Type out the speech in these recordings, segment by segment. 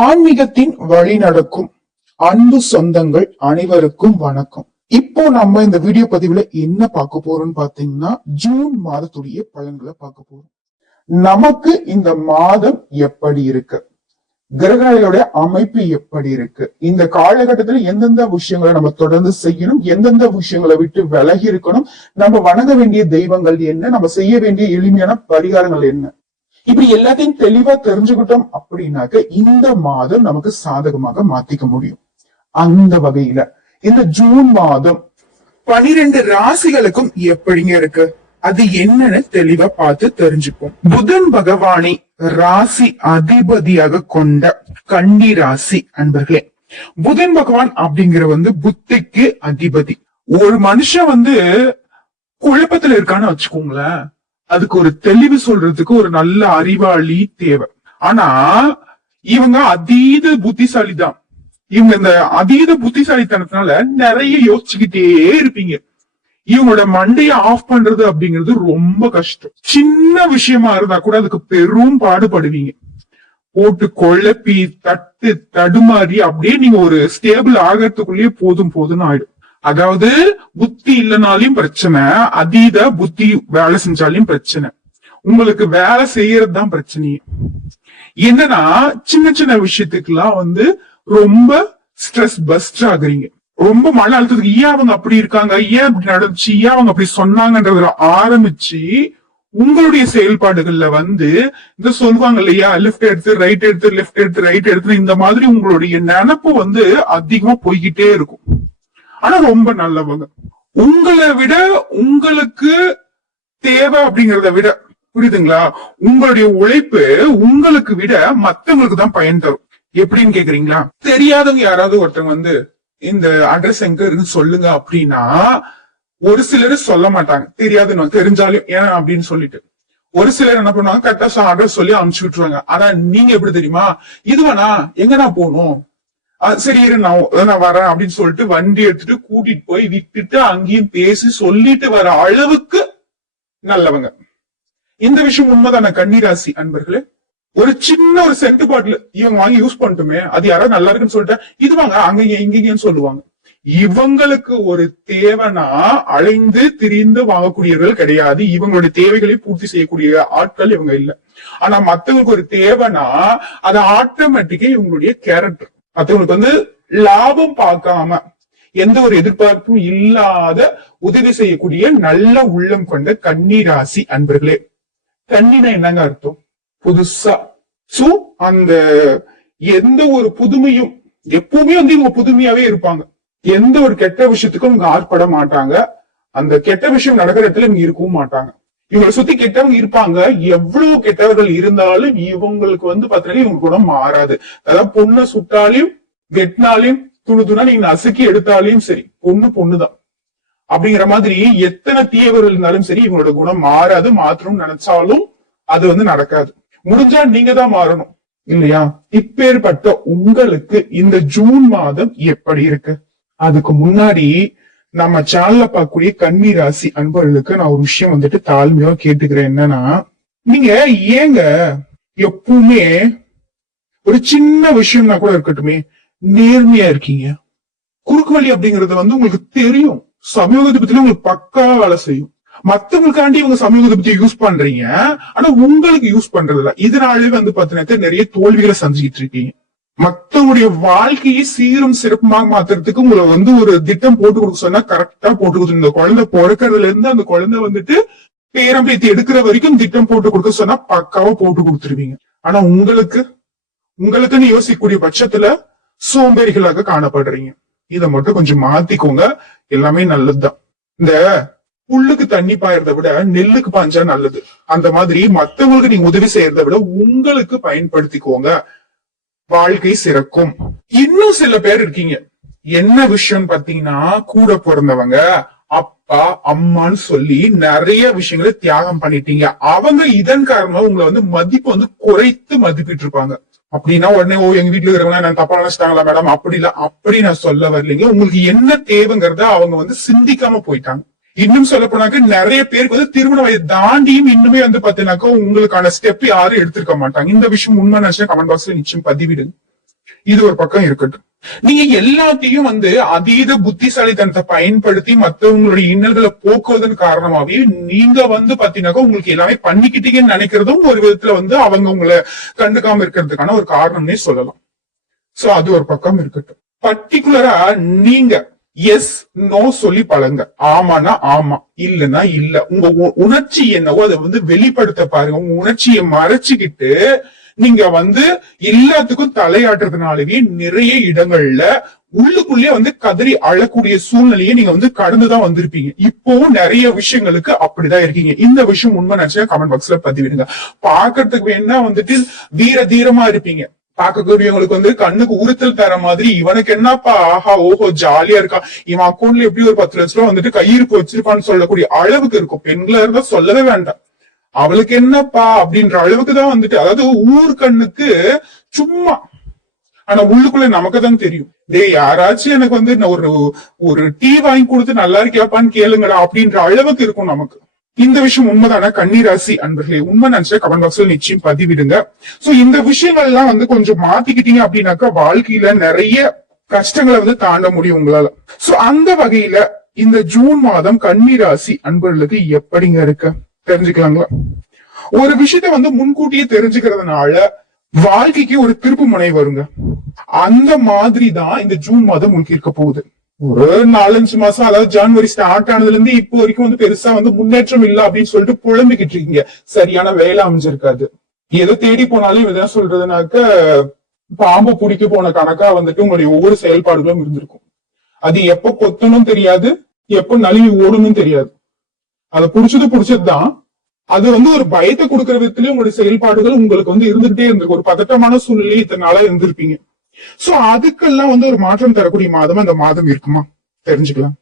ஆன்மீகத்தின் வழி நடக்கும். அன்பு சொந்தங்கள் அனைவருக்கும் வணக்கம். இப்போ நம்ம இந்த வீடியோ பதிவுல என்ன பார்க்க போறோம்னு பாத்தீங்கன்னா ஜூன் மாதத்துடைய பலன்களை பார்க்க போறோம். நமக்கு இந்த மாதம் எப்படி இருக்கு? கிரகங்களுடைய அமைப்பு எப்படி இருக்கு? இந்த காலகட்டத்துல எந்தெந்த விஷயங்களை நம்ம தொடர்ந்து செய்யணும் எந்தெந்த விஷயங்களை விட்டு விலகி இருக்கணும் நம்ம வணங்க வேண்டிய தெய்வங்கள் என்ன நம்ம செய்ய வேண்டிய எளிமையான பரிகாரங்கள் என்ன? இப்படி எல்லாத்தையும் தெளிவா தெரிஞ்சுக்கிட்டோம் அப்படின்னாக்க இந்த மாதம் நமக்கு சாதகமாக மாத்திக்க முடியும். அந்த வகையில இந்த ஜூன் மாதம் பனிரெண்டு ராசிகளுக்கும் எப்படிங்க இருக்கு? அது என்னன்னு தெளிவா பார்த்து தெரிஞ்சுப்போம். புதன் பகவானை ராசி அதிபதியாக கொண்ட கண்டி ராசி அன்பர்களே புதன் பகவான் அப்படிங்கிற வந்து புத்திக்கு அதிபதி. ஒரு மனுஷன் வந்து குழப்பத்துல இருக்கான்னு வச்சுக்கோங்களேன். அதுக்கு ஒரு தெளிவு சொல்றதுக்கு ஒரு நல்ல அறிவாளி தேவை ஆனா இவங்க அதீத புத்திசாலி தான் இவங்க இந்த அதீத புத்திசாலித்தனத்தினால நிறைய யோசிச்சுக்கிட்டே இருப்பீங்க. இவங்களோட மண்டைய ஆஃப் பண்றது அப்படிங்கிறது ரொம்ப கஷ்டம். சின்ன விஷயமா இருந்தா கூட அதுக்கு பெரும் பாடுபடுவீங்க. போட்டு குழப்பி தட்டு தடுமாறி அப்படியே நீங்க ஒரு ஸ்டேபிள் ஆகிறதுக்குள்ளேயே போதும் போதும்னு ஆயிடும். அதாவது புத்தி இல்லைனாலையும் பிரச்சனை அதீத புத்தி வேலை செஞ்சாலையும் பிரச்சனை. உங்களுக்கு வேலை செய்யறது தான் பிரச்சனையே என்னன்னா சின்ன சின்ன விஷயத்துக்கெல்லாம் வந்து ரொம்ப ஸ்ட்ரெஸ் பஸ்ட் ஆகுறீங்க. ரொம்ப மன அழுத்தத்துக்கு ஏன் அவங்க அப்படி இருக்காங்க? ஏன் அப்படி நடந்துச்சு? ஏன் அவங்க அப்படி சொன்னாங்கன்றதுல ஆரம்பிச்சு உங்களுடைய செயல்பாடுகள்ல வந்து இந்த சொல்லுவாங்க இல்லையா? லெஃப்ட் எடுத்து ரைட் எடுத்து லெஃப்ட் எடுத்து ரைட் எடுத்து இந்த மாதிரி உங்களுடைய நினப்பு வந்து அதிகமா போய்கிட்டே இருக்கும். ஆனா ரொம்ப நல்லவங்க. உங்களை விட உங்களுக்கு தேவை அப்படிங்கறத விட புரியுதுங்களா? உங்களுடைய உழைப்பு உங்களுக்கு விட மத்தவங்களுக்கு தான் பயன் தரும். எப்படின்னு கேக்குறீங்களா? தெரியாதவங்க யாராவது ஒருத்தவங்க வந்து இந்த அட்ரஸ் எங்க இருந்து சொல்லுங்க அப்படின்னா ஒரு சிலர் சொல்ல மாட்டாங்க. தெரியாதுன்னு தெரிஞ்சாலும் ஏன்? அப்படின்னு சொல்லிட்டு. ஒரு சிலர் என்ன பண்ணுவாங்க கரெக்டா அட்ரஸ் சொல்லி அனுப்பிச்சு விட்டுருவாங்க. ஆனா நீங்க எப்படி தெரியுமா? இதுவானா எங்கடா போகணும்? சரி இரு நான் நான் வரேன் அப்படின்னு சொல்லிட்டு வண்டி எடுத்துட்டு கூட்டிட்டு போய் விட்டுட்டு அங்கேயும் பேசி சொல்லிட்டு வர அளவுக்கு நல்லவங்க. இந்த விஷயம் உண்மைதான கன்னிராசி அன்பர்களே? ஒரு சின்ன ஒரு சென்ட் பாட்டில் இவங்க வாங்கி யூஸ் பண்ணட்டுமே அது யாராவது நல்லா இருக்குன்னு சொல்லிட்டா இது வாங்க அங்க எங்கேயும் சொல்லுவாங்க. இவங்களுக்கு ஒரு தேவைனா அலைந்து திரிந்து வாங்கக்கூடியவர்கள் கிடையாது. இவங்களுடைய தேவைகளை பூர்த்தி செய்யக்கூடிய ஆட்கள் இவங்க இல்ல. ஆனா மத்தவங்களுக்கு ஒரு தேவைனா அது ஆட்டோமேட்டிக்கா இவங்களுடைய கேரக்டர் மற்றவங்களுக்கு வந்து லாபம் பார்க்காம எந்த ஒரு எதிர்பார்ப்பும் இல்லாத உதவி செய்யக்கூடிய நல்ல உள்ளம் கொண்ட கன்னி ராசி அன்பர்களே. கன்னினா என்னங்க அர்த்தம்? புதுசா. சோ அந்த எந்த ஒரு புதுமையும் எப்பவுமே வந்து இவங்க புதுமையாவே இருப்பாங்க. எந்த ஒரு கெட்ட விஷயத்துக்கும் இவங்க ஆட்பட மாட்டாங்க. அந்த கெட்ட விஷயம் நடக்கிற இடத்துல இவங்க இருக்கவும் மாட்டாங்க. இவங்களை சுத்தி கெட்டவங்க இருப்பாங்க. எவ்வளவு கெட்டவர்கள் இருந்தாலும் இவங்களுக்கு வந்து பாத்தீங்கன்னா இவங்க குணம் மாறாது. அதாவது பொண்ணை சுட்டாலையும் வெட்டினாலையும் துணு துணா நீங்க நசுக்கி எடுத்தாலையும் சரி பொண்ணு பொண்ணுதான். அப்படிங்கிற மாதிரி எத்தனை தீயவர்கள் இருந்தாலும் சரி இவங்களோட குணம் மாறாது. மாற்றணும்னு நினைச்சாலும் அது வந்து நடக்காது. முடிஞ்சா நீங்க தான் மாறணும். இல்லையா? இப்பேற்பட்ட உங்களுக்கு இந்த ஜூன் மாதம் எப்படி இருக்கு? அதுக்கு முன்னாடி நம்ம சேனல்ல பார்க்கக்கூடிய கன்னி ராசி அன்பர்களுக்கு நான் ஒரு விஷயம் வந்துட்டு தாழ்மையா கேட்டுக்கிறேன் என்னன்னா நீங்க ஏங்க எப்பவுமே ஒரு சின்ன விஷயம்னா கூட இருக்கட்டுமே நேர்மையா இருக்கீங்க. குறுக்கு வழி அப்படிங்கறது வந்து உங்களுக்கு தெரியும். சமூகத்தை பத்தி உங்களுக்கு பக்கா வேலை செய்யும். மத்தவங்களுக்காண்டி இவங்க சமூகத்தை பத்தி யூஸ் பண்றீங்க. ஆனா உங்களுக்கு யூஸ் பண்றது இல்ல இதனாலே வந்து பாத்தீங்கன்னா நிறைய தோல்விகளை சந்திக்கிட்டு இருக்கீங்க. மத்தவுடைய வாழ்க்கையை சீரும் சிறப்புமாக மாத்துறதுக்கு உங்களை வந்து ஒரு திட்டம் போட்டு கொடுக்க சொன்னா கரெக்டா போட்டு கொடுத்து இந்த குழந்தை பிறக்கிறதுல இருந்து அந்த குழந்தை வந்துட்டு பேரம் பேத்தி எடுக்கிற வரைக்கும் திட்டம் போட்டு கொடுக்க சொன்னா பக்காவா போட்டு கொடுத்துருவீங்க. ஆனா உங்களுக்கு உங்களுக்குன்னு யோசிக்கக்கூடிய பட்சத்துல சோம்பேறிகளாக காணப்படுறீங்க. இத மட்டும் கொஞ்சம் மாத்திக்கோங்க. எல்லாமே நல்லதுதான். இந்த புல்லுக்கு தண்ணி பாயறத விட நெல்லுக்கு பாஞ்சா நல்லது. அந்த மாதிரி மத்தவங்களுக்கு நீங்க உதவி செய்யறத விட உங்களுக்கு பயன்படுத்திக்கோங்க. வாழ்க்கை சிறக்கும். இன்னும் சில பேர் இருக்கீங்க. என்ன விஷயம் பாத்தீங்கன்னா கூட பிறந்தவங்க அப்பா அம்மான்னு சொல்லி நிறைய விஷயங்களை தியாகம் பண்ணிட்டீங்க. அவங்க இதன் காரணமா உங்களை வந்து மதிப்பு வந்து குறைத்து மதிப்பிட்டு இருப்பாங்க. அப்படின்னா உடனே ஓ எங்க வீட்டுல இருக்கிறவங்க நான் தப்பா நினைச்சிட்டாங்களா மேடம்? அப்படி இல்ல அப்படி நான் சொல்ல வரலீங்க. உங்களுக்கு என்ன தேவைங்கிறத அவங்க வந்து சிந்திக்காம போயிட்டாங்க. இன்னும் சொல்ல போனாக்க நிறைய பேருக்கு வந்து திருமண வயது தாண்டியும் இன்னுமே வந்து பாத்தீங்கன்னாக்கா உங்களுக்கான ஸ்டெப் யாரும் எடுத்திருக்க மாட்டாங்க. இந்த விஷயம் உண்மை நினைச்சா கமெண்ட் பாக்ஸ்ல நிச்சயம் பதிவிடுங்க இது ஒரு பக்கம் இருக்கட்டும். நீங்க எல்லாத்தையும் வந்து அதீத புத்திசாலித்தனத்தை பயன்படுத்தி மத்தவங்களுடைய இன்னல்களை போக்குவதன் காரணமாவே நீங்க வந்து பாத்தீங்கன்னாக்கா உங்களுக்கு எல்லாமே பண்ணிக்கிட்டீங்கன்னு நினைக்கிறதும் ஒரு விதத்துல வந்து அவங்க உங்களை கண்டுக்காம இருக்கிறதுக்கான ஒரு காரணம்னே சொல்லலாம். சோ அது ஒரு பக்கம் இருக்கட்டும். பர்டிகுலரா நீங்க எஸ் நோ சொல்லி பழங்க. ஆமானா ஆமா இல்லனா இல்ல. உங்க உ- உணர்ச்சி என்னவோ அதை வந்து வெளிப்படுத்த பாருங்க. உங்க உணர்ச்சியை மறைச்சுக்கிட்டு நீங்க வந்து எல்லாத்துக்கும் தலையாட்டுறதுனாலவே நிறைய இடங்கள்ல உள்ளுக்குள்ளே வந்து கதறி அழக்கூடிய சூழ்நிலையை நீங்க வந்து கடந்துதான் வந்திருப்பீங்க. இப்போவும் நிறைய விஷயங்களுக்கு அப்படிதான் இருக்கீங்க. இந்த விஷயம் உண்மை நினைச்சா கமெண்ட் பாக்ஸ்ல பதிவிடுங்க. பாக்குறதுக்கு வேணா வந்துட்டு வீர தீரமா இருப்பீங்க. பார்க்கக்கூடியவங்களுக்கு வந்து கண்ணுக்கு உறுத்தல் தர மாதிரி இவனுக்கு என்னப்பா ஆஹா ஓஹோ ஜாலியா இருக்கா? இவன் அக்கௌண்ட்ல எப்படி ஒரு பத்து லட்ச ரூபா வந்துட்டு கையிருப்பு வச்சிருப்பான்னு சொல்லக்கூடிய அளவுக்கு இருக்கும். பெண்களா இருந்தா சொல்லவே வேண்டாம். அவளுக்கு என்னப்பா அப்படின்ற அளவுக்கு தான் வந்துட்டு அதாவது ஊர் கண்ணுக்கு சும்மா. ஆனா உள்ளுக்குள்ள நமக்கு தான் தெரியும். டேய் யாராச்சும் எனக்கு வந்து ஒரு ஒரு டீ வாங்கி கொடுத்து நல்லா இருக்கியாப்பான்னு கேளுங்கடா அப்படின்ற அளவுக்கு இருக்கும் நமக்கு. இந்த விஷயம் உண்மைதான? கன்னிராசி அன்பர்களே உண்மை நினைச்சா கமெண்ட் பாக்ஸ்ல நிச்சயம் பதிவிடுங்க. சோ இந்த விஷயங்கள் எல்லாம் வந்து கொஞ்சம் மாத்திக்கிட்டீங்க அப்படின்னாக்கா வாழ்க்கையில நிறைய கஷ்டங்களை வந்து தாண்ட முடியும் உங்களால. சோ அந்த வகையில இந்த ஜூன் மாதம் கன்னிராசி அன்பர்களுக்கு எப்படிங்க இருக்கு? தெரிஞ்சுக்கலாங்களா? ஒரு விஷயத்த வந்து முன்கூட்டியே தெரிஞ்சுக்கிறதுனால வாழ்க்கைக்கு ஒரு திருப்பு முனை வருங்க. அந்த மாதிரி தான் இந்த ஜூன் மாதம் உங்களுக்கு இருக்க போகுது. ஒரு நாலஞ்சு மாசம் அதாவது ஜனவரி ஸ்டார்ட் ஆனதுல இருந்து இப்போ வரைக்கும் வந்து பெருசா வந்து முன்னேற்றம் இல்ல அப்படின்னு சொல்லிட்டு புலம்பிக்கிட்டு இருக்கீங்க. சரியான வேலை அமைஞ்சிருக்காது. எதை தேடி போனாலும் இதான் சொல்றதுனாக்க பாம்பு பிடிக்க போன கணக்கா வந்துட்டு உங்களுடைய ஒவ்வொரு செயல்பாடுகளும் இருந்திருக்கும். அது எப்ப கொத்தணும் தெரியாது எப்ப நழுவி ஓடணும் தெரியாது. அதை புடிச்சது புடிச்சதுதான். அது வந்து ஒரு பயத்தை கொடுக்கற விதத்துலயும் உங்களுடைய செயல்பாடுகள் உங்களுக்கு வந்து இருந்துகிட்டே இருந்திருக்கு. ஒரு பதட்டமான சூழ்நிலையை இத்தனை நாளா இருந்திருப்பீங்க. சோ அதுக்கெல்லாம் வந்து ஒரு மாற்றம் தரக்கூடிய மாதம் அந்த மாதம் இருக்குமா? தெரிஞ்சுக்கலாம்.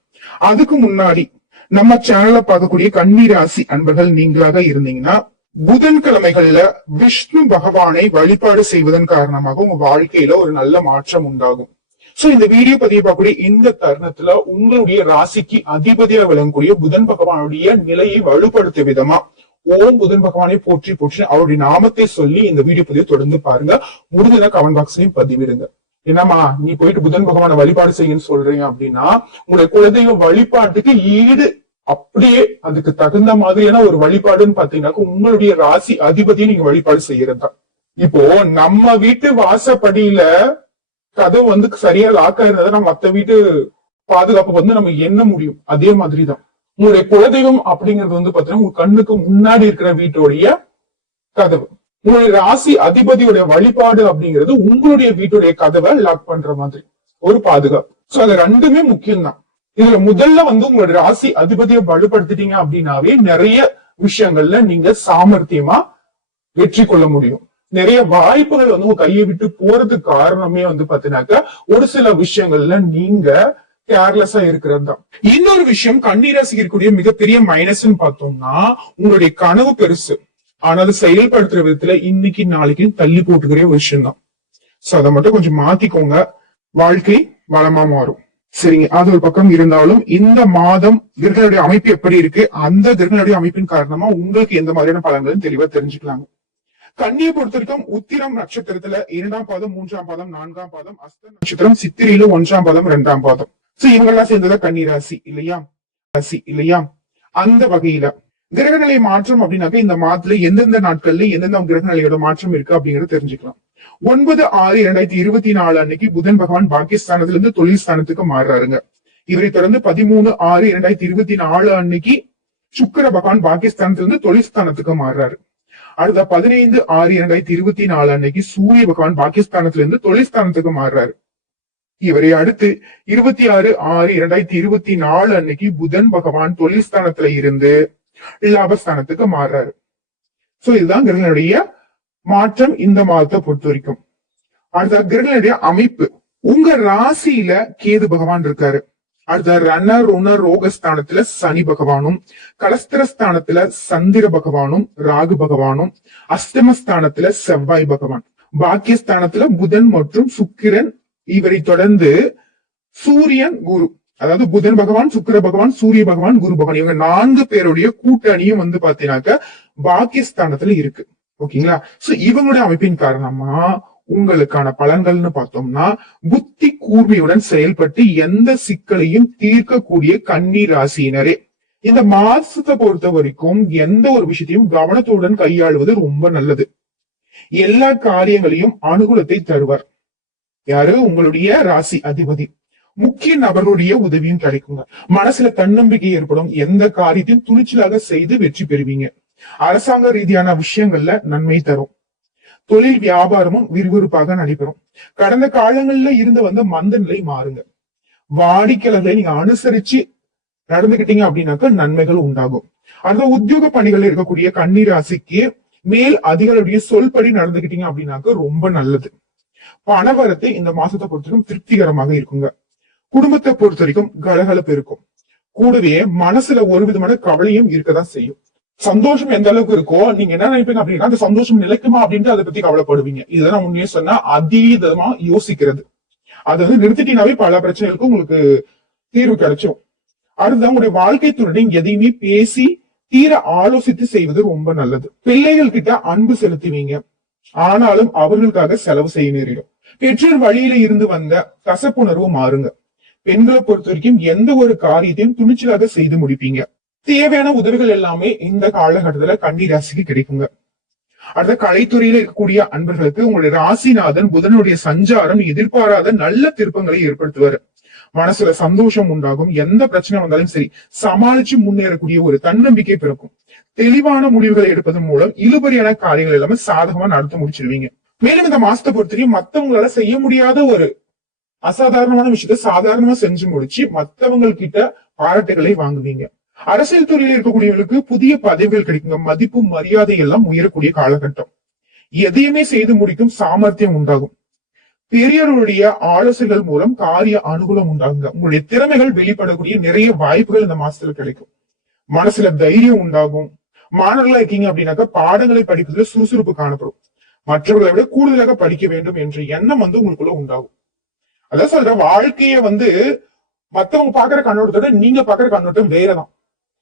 அதுக்கு முன்னாடி நம்ம சேனலை பார்க்கக்கூடிய கன்னிராசி அன்பர்கள் நீங்களாக இருந்தீங்கன்னா புதன்கிழமைகள்ல விஷ்ணு பகவானை வழிபாடு செய்வதன் காரணமாக உங்க வாழ்க்கையில ஒரு நல்ல மாற்றம் உண்டாகும். சோ இந்த வீடியோ பதிவு பார்க்கக்கூடிய இந்த தருணத்துல உங்களுடைய ராசிக்கு அதிபதியா விளங்கக்கூடிய புதன் பகவானுடைய நிலையை வலுப்படுத்தும் விதமா ஓம் புதன் பகவானை போற்றி போற்றி அவருடைய நாமத்தை சொல்லி இந்த வீடியோ பதிவு தொடர்ந்து பாருங்க. முடிஞ்சதா கமெண்ட் பாக்ஸ்லயும் பதிவிடுங்க. என்னம்மா நீ போயிட்டு புதன் பகவானை வழிபாடு செய்யன்னு சொல்றீங்க அப்படின்னா உங்களுடைய குலதெய்வ வழிபாட்டுக்கு ஈடு. அப்படியே அதுக்கு தகுந்த மாதிரியான ஒரு வழிபாடுன்னு பாத்தீங்கன்னா உங்களுடைய ராசி அதிபதியை நீங்க வழிபாடு செய்யறது தான். இப்போ நம்ம வீட்டு வாசப்படியில கதவு வந்து சரியா லாக்கா இருந்ததை நம்ம மத்த வீட்டு பாதுகாப்பு வந்து நம்ம எண்ண முடியும். அதே மாதிரிதான். உங்களுடைய குலதெய்வம் அப்படிங்கிறது வந்து பாத்தீங்கன்னா உங்க கண்ணுக்கு முன்னாடி இருக்கிற வீட்டுடைய கதவு. உங்களுடைய ராசி அதிபதியுடைய வழிபாடு அப்படிங்கிறது உங்களுடைய வீட்டுடைய கதவை லாக் பண்ற மாதிரி. ஒரு பாதுகாப்பு. சோ அது ரெண்டுமே முக்கியம்தான். இதுல முதல்ல வந்து உங்களுடைய ராசி அதிபதியை வலுப்படுத்திட்டீங்க அப்படின்னாவே நிறைய விஷயங்கள்ல நீங்க சாமர்த்தியமா வெற்றி கொள்ள முடியும். நிறைய வாய்ப்புகள் வந்து உங்க கையை விட்டு போறதுக்கு காரணமே வந்து பாத்தீங்கன்னாக்க ஒரு சில விஷயங்கள்ல நீங்க கேர்லெஸ்ஸா இருக்கிறது தான் இன்னொரு விஷயம் கண்ணீராசிக்கு இருக்கக்கூடிய மிகப்பெரிய மைனஸ்ன்னு பார்த்தோம்னா உங்களுடைய கனவு பெருசு. ஆனா அதை செயல்படுத்துற விதத்துல இன்னைக்கு நாளைக்கு தள்ளி போட்டுக்கிற ஒரு விஷயம் தான் சோ அதை மட்டும் கொஞ்சம் மாத்திக்கோங்க. வாழ்க்கை வளமா மாறும். சரிங்க. அது ஒரு பக்கம் இருந்தாலும் இந்த மாதம் கிரகங்களுடைய அமைப்பு எப்படி இருக்கு? அந்த கிரகங்களுடைய அமைப்பின் காரணமா உங்களுக்கு எந்த மாதிரியான பலன்கள் தெளிவா தெரிஞ்சுக்கலாங்க. கண்ணியை பொறுத்தவரைக்கும் உத்திரம் நட்சத்திரத்துல இரண்டாம் பாதம் மூன்றாம் பாதம் நான்காம் பாதம் அஸ்த நட்சத்திரம் சித்திரையில ஒன்றாம் பாதம் இரண்டாம் பாதம். சோ இவங்கெல்லாம் சேர்ந்ததா கன்னிராசி இல்லையா? ராசி இல்லையா? அந்த வகையில கிரகநிலை மாற்றம் அப்படின்னாக்க இந்த மாதத்துல எந்தெந்த நாட்கள்ல எந்தெந்த கிரகநிலையோட மாற்றம் இருக்கு அப்படிங்கறத தெரிஞ்சுக்கலாம். ஒன்பது ஆறு இரண்டாயிரத்தி இருபத்தி நாலு அன்னைக்கு புதன் பகவான் பாகிஸ்தானத்துல இருந்து தொழில் ஸ்தானத்துக்கு மாறுறாருங்க. இவரை தொடர்ந்து பதிமூணு ஆறு இரண்டாயிரத்தி இருபத்தி நாலு அன்னைக்கு சுக்கிர பகவான் பாகிஸ்தானத்துல இருந்து தொழில் ஸ்தானத்துக்கு மாறுறாரு. அடுத்த பதினைந்து ஆறு இரண்டாயிரத்தி இருபத்தி நாலு அன்னைக்கு சூரிய பகவான் பாகிஸ்தானத்துல இருந்து தொழில் ஸ்தானத்துக்கு மாறுறாரு. இவரை அடுத்து இருபத்தி ஆறு ஆறு இரண்டாயிரத்தி இருபத்தி நாலு அன்னைக்கு புதன் பகவான் தொழில்ஸ்தானத்துல இருந்து லாபஸ்தானத்துக்கு மாறுறாரு. சோ இதுதான் கிரகங்களுடைய மாற்றம் இந்த மாதத்தை பொறுத்த வரைக்கும். அடுத்த கிரகங்களுடைய அமைப்பு. உங்க ராசியில கேது பகவான் இருக்காரு. அடுத்த ரண ருண ரோகஸ்தானத்துல சனி பகவானும் கலஸ்திரஸ்தானத்துல சந்திர பகவானும் ராகு பகவானும் அஸ்தமஸ்தானத்துல செவ்வாய் பகவான். பாக்கியஸ்தானத்துல புதன் மற்றும் சுக்கிரன் இவரை தொடர்ந்து சூரியன் குரு அதாவது புதன் பகவான் சுக்கிர பகவான் சூரிய பகவான் குரு பகவான் இவங்க நான்கு பேருடைய கூட்டணியும் வந்து பாத்தீங்கன்னாக்க பாக்கியஸ்தானத்துல இருக்கு. ஓகேங்களா? சோ இவங்களுடைய அமைப்பின் காரணமா உங்களுக்கான பலன்கள்னு பார்த்தோம்னா புத்தி கூர்மையுடன் செயல்பட்டு எந்த சிக்கலையும் தீர்க்கக்கூடிய கன்னி ராசியினரே இந்த மாசத்தை பொறுத்த வரைக்கும் எந்த ஒரு விஷயத்தையும் கவனத்துடன் கையாளுவது ரொம்ப நல்லது. எல்லா காரியங்களையும் அனுகூலத்தை தருவார். யாரு? உங்களுடைய ராசி அதிபதி. முக்கிய நபர்களுடைய உதவியும் கிடைக்குங்க. மனசுல தன்னம்பிக்கை ஏற்படும். எந்த காரியத்தையும் துணிச்சலாக செய்து வெற்றி பெறுவீங்க. அரசாங்க ரீதியான விஷயங்கள்ல நன்மை தரும். தொழில் வியாபாரமும் விறுவிறுப்பாக நடைபெறும். கடந்த காலங்கள்ல இருந்து வந்த மந்த நிலை மாறுங்க. வாடிக்கையாளர்களை நீங்க அனுசரிச்சு நடந்துகிட்டீங்க அப்படின்னாக்க நன்மைகள் உண்டாகும். அந்த உத்தியோக பணிகள் இருக்கக்கூடிய கன்னி ராசிக்கு மேல் அதிகாரியுடைய சொல்படி நடந்துகிட்டீங்க அப்படின்னாக்க ரொம்ப நல்லது. பணவரத்து இந்த மாசத்தை பொறுத்தவரைக்கும் திருப்திகரமாக இருக்குங்க. குடும்பத்தை பொறுத்த வரைக்கும் கலகலப்பு இருக்கும். கூடவே மனசுல ஒரு விதமான கவலையும் இருக்கதான் செய்யும். சந்தோஷம் எந்த அளவுக்கு இருக்கோ நீங்க என்ன நினைப்பீங்க அப்படின்னா அந்த சந்தோஷம் நிலைக்குமா அப்படின்ட்டு அதை பத்தி கவலைப்படுவீங்க. இதெல்லாம் நான் உண்மையே சொன்னா அதீதமா யோசிக்கிறது. அது வந்து நிறுத்திட்டீங்கன்னாவே பல பிரச்சனைகளுக்கு உங்களுக்கு தீர்வு கிடைச்சிடும் அதுதான் உங்களுடைய வாழ்க்கை துறையும் எதையுமே பேசி தீர ஆலோசித்து செய்வது ரொம்ப நல்லது. பிள்ளைகள் கிட்ட அன்பு செலுத்துவீங்க. ஆனாலும் அவர்களுக்காக செலவு செய்ய நேரிடும். பெற்றோர் வழியில இருந்து வந்த கசப்புணர்வு மாறுங்க. பெண்களை பொறுத்த வரைக்கும் எந்த ஒரு காரியத்தையும் துணிச்சலாக செய்து முடிப்பீங்க. தேவையான உதவிகள் எல்லாமே இந்த காலகட்டத்துல கன்னி ராசிக்கு கிடைக்குங்க. அடுத்த கலைத்துறையில இருக்கக்கூடிய அன்பர்களுக்கு உங்களுடைய ராசிநாதன் புதனுடைய சஞ்சாரம் எதிர்பாராத நல்ல திருப்பங்களை ஏற்படுத்துவாரு. மனசுல சந்தோஷம் உண்டாகும். எந்த பிரச்சனை வந்தாலும் சரி சமாளிச்சு முன்னேறக்கூடிய ஒரு தன்னம்பிக்கை பிறக்கும். தெளிவான முடிவுகளை எடுப்பதன் மூலம் இழுபறியான காரியங்கள் எல்லாமே சாதகமா நடத்த முடிச்சிருவீங்க. மேலும் இந்த மாசத்தை பொறுத்தவரையும் மத்தவங்களால செய்ய முடியாத ஒரு அசாதாரணமான விஷயத்த சாதாரணமா செஞ்சு முடிச்சு மத்தவங்க கிட்ட பாராட்டுகளை வாங்குவீங்க. அரசியல் துறையில் இருக்கக்கூடியவர்களுக்கு புதிய பதவிகள் கிடைக்குங்க. மதிப்பு மரியாதை எல்லாம் உயரக்கூடிய காலகட்டம். எதையுமே செய்து முடிக்கும் சாமர்த்தியம் உண்டாகும். பெரியவருடைய ஆலோசனைகள் மூலம் காரிய அனுகூலம் உண்டாகுங்க. உங்களுடைய திறமைகள் வெளிப்படக்கூடிய நிறைய வாய்ப்புகள் இந்த மாசத்துல கிடைக்கும். மனசுல தைரியம் உண்டாகும். மாணவர்களா இருக்கீங்க அப்படின்னாக்கா பாடங்களை படிப்பதில் சுறுசுறுப்பு காணப்படும். மற்றவர்களை விட கூடுதலாக படிக்க வேண்டும் என்ற எண்ணம் வந்து உங்களுக்குள்ள உண்டாகும். அதான் சொல்ற வாழ்க்கைய வந்து மத்தவங்க பாக்குற கண்ணோட்டத்தோட நீங்க பாக்குற கண்ணோட்டம் வேறதான்.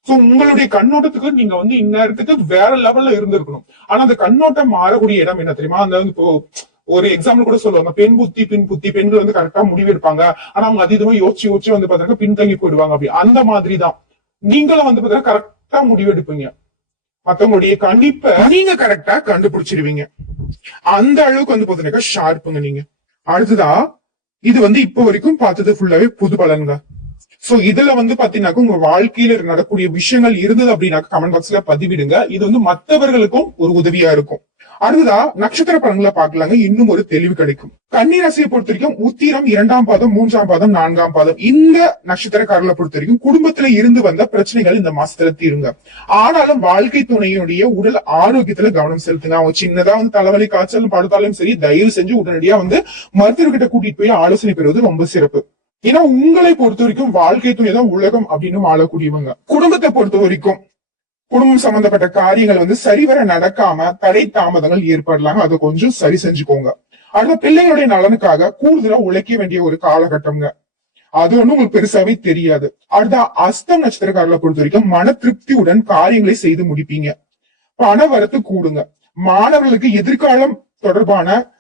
சோ உங்களுடைய கண்ணோட்டத்துக்கு நீங்க வந்து இந்நேரத்துக்கு வேற லெவல்ல இருந்திருக்கணும். ஆனா அந்த கண்ணோட்டம் மாறக்கூடிய இடம் என்ன தெரியுமா? அந்த வந்து இப்போ ஒரு எக்ஸாம்பிள் கூட சொல்லுவாங்க. பெண் புத்தி பின் புத்தி. பெண்கள் வந்து கரெக்டா முடிவெடுப்பாங்க ஆனா அவங்க அதிகமா யோசிச்சு யோசிச்சு வந்து பாத்தீங்கன்னா பின்தங்கி போயிடுவாங்க அப்படி. அந்த மாதிரி தான் நீங்களும் வந்து பாத்தீங்கன்னா கரெக்டா முடிவு எடுப்பீங்க. மத்தவங்களுடைய கணிப்பை நீங்க கரெக்டா கண்டுபிடிச்சிருவீங்க. அந்த அளவுக்கு வந்து பாத்தீங்கன்னா ஷார்ப்புங்க நீங்க. அடுத்ததா இது வந்து இப்போ வரைக்கும் பார்த்தது ஃபுல்லாவே புது பலன்ங்க. சோ இதுல வந்து பாத்தீங்கன்னாக்க உங்க வாழ்க்கையில நடக்கூடிய விஷயங்கள் இருந்தது அப்படின்னாக்க கமெண்ட் பாக்ஸ்ல பதிவிடுங்க. இது வந்து மத்தவர்களுக்கும் ஒரு உதவியா இருக்கும். அடுத்ததா நட்சத்திர பலன்களை பார்க்கலாங்க. இன்னும் ஒரு தெளிவு கிடைக்கும். கன்னி ராசியை பொறுத்த வரைக்கும் உத்திரம் இரண்டாம் பாதம் மூன்றாம் பாதம் நான்காம் பாதம். இந்த நட்சத்திரக்காரர்களை பொறுத்த வரைக்கும் குடும்பத்துல இருந்து வந்த பிரச்சனைகள் இந்த மாசத்துல தீருங்க. ஆனாலும் வாழ்க்கை துணையினுடைய உடல் ஆரோக்கியத்துல கவனம் செலுத்துங்க. அவங்க சின்னதா வந்து தலைவலி காய்ச்சல் படுத்தாலும் சரி தயவு செஞ்சு உடனடியா வந்து மருத்துவர்கிட்ட கூட்டிட்டு போய் ஆலோசனை பெறுவது ரொம்ப சிறப்பு. ஏன்னா உங்களை பொறுத்த வரைக்கும் வாழ்க்கை துணை தான் உலகம் அப்படின்னு வாழக்கூடியவங்க குடும்பத்தை பொறுத்த வரைக்கும் குடும்பம் சம்பந்தப்பட்ட காரியங்கள் வந்து சரிவர நடக்காம தடை தாமதங்கள் ஏற்படலாம் அதை கொஞ்சம் சரி செஞ்சுக்கோங்க. அடுத்த பிள்ளைகளுடைய நலனுக்காக கூடுதலா உழைக்க வேண்டிய ஒரு காலகட்டம்ங்க. அது ஒண்ணும் உங்களுக்கு பெருசாவே தெரியாது. அடுத்த அஸ்தம் நட்சத்திரக்காரர்களை பொறுத்த வரைக்கும் மன திருப்தியுடன் காரியங்களை செய்து முடிப்பீங்க. பண வரத்து கூடுங்க. மாணவர்களுக்கு எதிர்காலம் தொடர்பான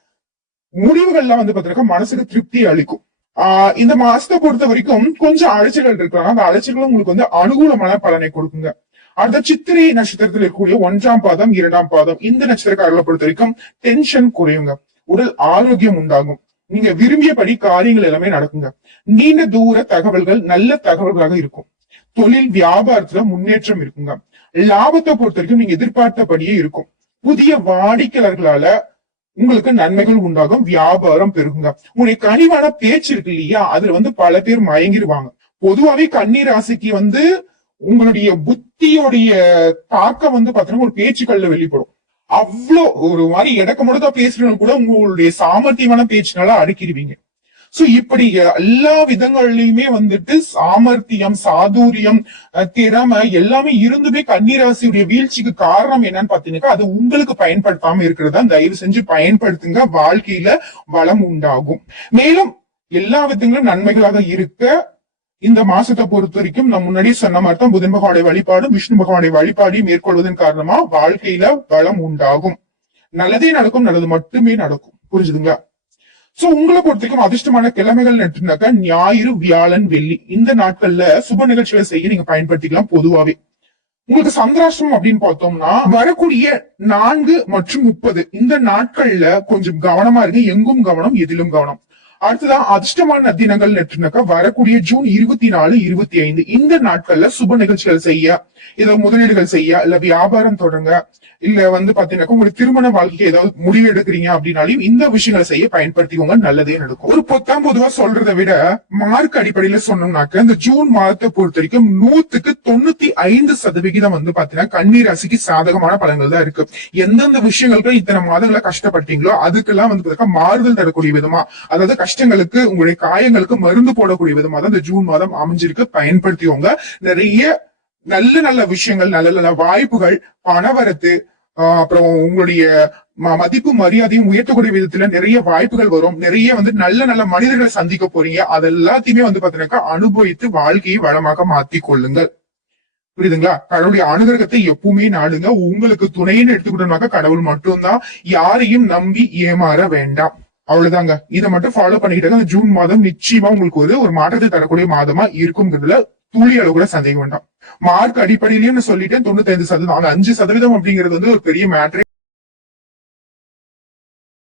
முடிவுகள்லாம் வந்து பாத்தீங்கன்னா மனசுக்கு திருப்தி அளிக்கும். ஆஹ் இந்த மாசத்தை பொறுத்த வரைக்கும் கொஞ்சம் அலைச்சல்கள் இருக்கலாம். அந்த அலைச்சல்களும் உங்களுக்கு வந்து அனுகூலமான பலனை கொடுக்குங்க. அடுத்த சித்திரை நட்சத்திரத்தில் இருக்கக்கூடிய ஒன்றாம் பாதம் இரண்டாம் பாதம் இந்த நட்சத்திரக்காரர்களை பொறுத்த வரைக்கும் டென்ஷன் குறையுங்க. உடல் ஆரோக்கியம் உண்டாகும். நீங்க விரும்பியபடி காரியங்கள் எல்லாமே நடக்குங்க. நீண்ட தூர தகவல்கள் நல்ல தகவல்களாக இருக்கும். தொழில் வியாபாரத்துல முன்னேற்றம் இருக்குங்க. லாபத்தை பொறுத்த வரைக்கும் நீங்க எதிர்பார்த்தபடியே இருக்கும். புதிய வாடிக்கையாளர்களால உங்களுக்கு நன்மைகள் உண்டாகும். வியாபாரம் பெருகுங்க. உங்களுடைய கனிவான பேச்சு இருக்கு இல்லையா? அதுல வந்து பல பேர் மயங்கிடுவாங்க பொதுவாவே கண்ணீர் ராசிக்கு வந்து உங்களுடைய புத்தியோடைய தாக்கம் வந்து பாத்தீங்கன்னா ஒரு பேச்சுக்கள்ல வெளிப்படும். அவ்வளோ ஒரு மாதிரி இடக்க முடக்கா பேசுறவங்க கூட உங்களுடைய சாமர்த்தியமான பேச்சுனால அடுக்கிடுவீங்க. சோ இப்படி எல்லா விதங்கள்லயுமே வந்துட்டு சாமர்த்தியம் சாதுரியம் திறமை எல்லாமே இருந்துமே கன்னிராசியுடைய வீழ்ச்சிக்கு காரணம் என்னன்னு பாத்தீங்கன்னா அது உங்களுக்கு பயன்படுத்தாம இருக்கிறதா தயவு செஞ்சு பயன்படுத்துங்க. வாழ்க்கையில வளம் உண்டாகும். மேலும் எல்லா விதங்களும் நன்மைகளாக இருக்க இந்த மாசத்தை பொறுத்த வரைக்கும் நான் முன்னாடியே சொன்ன மாதிரி தான் புதன் பகவானுடைய வழிபாடும் விஷ்ணு பகவானுடைய வழிபாடையும் மேற்கொள்வதன் காரணமா வாழ்க்கையில வளம் உண்டாகும். நல்லதே நடக்கும் நல்லது மட்டுமே நடக்கும். புரிஞ்சுதுங்களா? சோ உங்களை பொறுத்த வரைக்கும் அதிர்ஷ்டமான கிழமைகள் நட்டுனாக்கா ஞாயிறு வியாழன் வெள்ளி. இந்த நாட்கள்ல சுப நிகழ்ச்சிகளை செய்ய நீங்க பயன்படுத்திக்கலாம் பொதுவாவே. உங்களுக்கு சந்திராஷ்டிரம் அப்படின்னு பார்த்தோம்னா வரக்கூடிய நான்கு மற்றும் முப்பது. இந்த நாட்கள்ல கொஞ்சம் கவனமா இருக்கு எங்கும் கவனம் எதிலும் கவனம். அடுத்ததான் அதிர்ஷ்டமான தினங்கள் நெட்டுனாக்கா வரக்கூடிய ஜூன் இருபத்தி நாலு இருபத்தி ஐந்து இந்த நாட்கள்ல சுப நிகழ்ச்சிகள் செய்ய ஏதோ முதலீடுகள் செய்ய இல்ல வியாபாரம் தொடங்க இல்ல வந்து பாத்தீங்கன்னா உங்களுக்கு திருமண வாழ்க்கைக்கு ஏதாவது முடிவு எடுக்கிறீங்க அப்படின்னாலும் இந்த விஷயங்களை செய்ய பயன்படுத்திக்கோங்க. நல்லதே நடக்கும். ஒரு பொத்தாம் பொதுவா சொல்றதை விட மார்க் அடிப்படையில சொன்னோம்னாக்க இந்த ஜூன் மாதத்தை பொறுத்த வரைக்கும் நூத்துக்கு தொண்ணூத்தி ஐந்து சதவிகிதம் வந்து பாத்தீங்கன்னா கண்ணீர் ராசிக்கு சாதகமான பலன்கள் தான் இருக்கு. எந்தெந்த விஷயங்களுக்கு இத்தனை மாதங்களை கஷ்டப்பட்டீங்களோ அதுக்கெல்லாம் வந்து பாத்தீங்கன்னா மாறுதல் தரக்கூடிய விதமா அதாவது கஷ்டங்களுக்கு உங்களுடைய காயங்களுக்கு மருந்து போடக்கூடிய விதமா தான் இந்த ஜூன் மாதம் அமைஞ்சிருக்கு. பயன்படுத்தியவங்க நிறைய நல்ல நல்ல விஷயங்கள் நல்ல நல்ல வாய்ப்புகள் பணவரத்து அப்புறம் உங்களுடைய மதிப்பு மரியாதையும் உயர்த்தக்கூடிய விதத்துல நிறைய வாய்ப்புகள் வரும். நிறைய வந்து நல்ல நல்ல மனிதர்களை சந்திக்க போறீங்க. அது எல்லாத்தையுமே வந்து பாத்தீங்கன்னா அனுபவித்து வாழ்க்கையை வளமாக மாத்தி கொள்ளுங்கள். புரியுதுங்களா? கடவுளுடைய அனுகிரகத்தை எப்பவுமே நாடுங்க. உங்களுக்கு துணைன்னு எடுத்துக்கிட்டோம்னாக்க கடவுள் மட்டும்தான். யாரையும் நம்பி ஏமாற வேண்டாம். அவ்வளவுதாங்க. இதை மட்டும் ஃபாலோ பண்ணிக்கிட்டாங்க ஜூன் மாதம் நிச்சயமா உங்களுக்கு ஒரு ஒரு மாற்றத்தை தரக்கூடிய மாதமா இருக்குங்கிறதுல துளி அளவு கூட சந்தேகம் வேண்டாம். மார்க் அடிப்படையிலயும் நான் சொல்லிட்டேன் தொண்ணூத்தி ஐந்து சதவீதம் அஞ்சு சதவீதம் அப்படிங்கிறது வந்து ஒரு பெரிய மேட்ரு